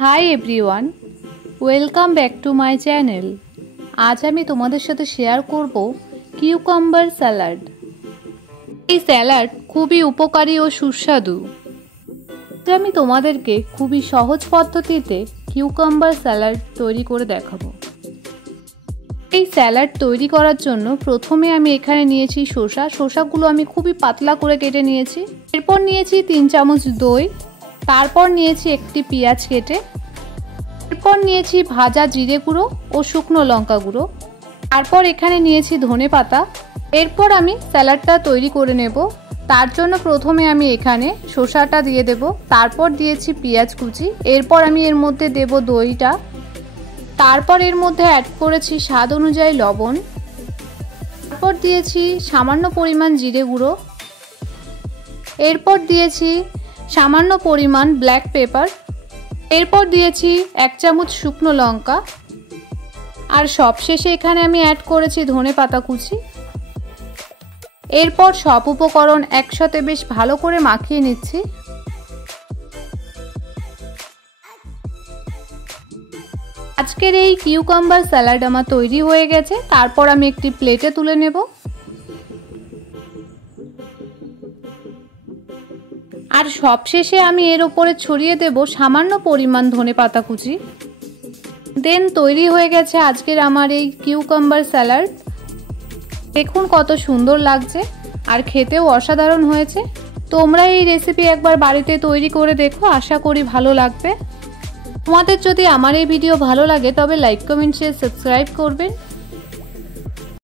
Hi everyone, welcome back to my channel. আজ আমি তোমাদের সাথে শেয়ার করব কিউকাম্বার স্যালাড। এই স্যালাড খুবই উপকারী ও সুস্বাদু। আমি তোমাদেরকে খুবই সহজ পদ্ধতিতে কিউকাম্বার স্যালাড তৈরি করে দেখাবো। এই স্যালাড তৈরি করার জন্য প্রথমে আমি এখানে নিয়েছি শসাগুলো আমি খুবই পাতলা করে কেটে নিয়েছি। এরপর নিয়েছি 3 চামচ দই, তারপর নিয়েছি একটি পেঁয়াজ কেটে, এরপর নিয়েছি ভাজা জিরে গুঁড়ো ও শুকনো লঙ্কা গুঁড়ো, তারপর এখানে নিয়েছি ধনেপাতা। এরপর আমি স্যালাডটা তৈরি করে নেব। তার জন্য প্রথমে আমি এখানে শসাটা দিয়ে দেব, তারপর দিয়েছি পেঁয়াজ কুচি, এরপর আমি এর মধ্যে দেব দইটা, তারপর এর মধ্যে অ্যাড করেছি স্বাদ অনুযায়ী লবণ, তারপর দিয়েছি সামান্য পরিমাণ জিরে গুঁড়ো, এরপর দিয়েছি সামান্য পরিমাণ ব্ল্যাক পেপার, এরপর দিয়েছি 1 চামচ শুকনো লঙ্কা, আর সবশেষে এখানে আমি অ্যাড করেছি ধনেপাতা কুচি। এরপর সব উপকরণ একসাথে বেশ ভালো করে মাখিয়ে নিচ্ছি। আজকের এই কিউকাম্বার স্যালাড আমার তৈরি হয়ে গেছে। তারপর আমি একটি প্লেটে তুলে নেব। আর সবশেষে আমি এর উপরে ছড়িয়ে দেব সামান্য পরিমাণ ধনেপাতা কুচি। দেন তৈরি হয়ে গেছে আজকের আমার এই কিউকাম্বার স্যালাড। দেখুন কত সুন্দর লাগছে আর খেতেও অসাধারণ হয়েছে। তোমরা এই রেসিপি একবার বাড়িতে তৈরি করে দেখো, আশা করি ভালো লাগবে। তোমাদের যদি আমার এই ভিডিও ভালো লাগে তবে লাইক, কমেন্ট, শেয়ার, সাবস্ক্রাইব করবেন।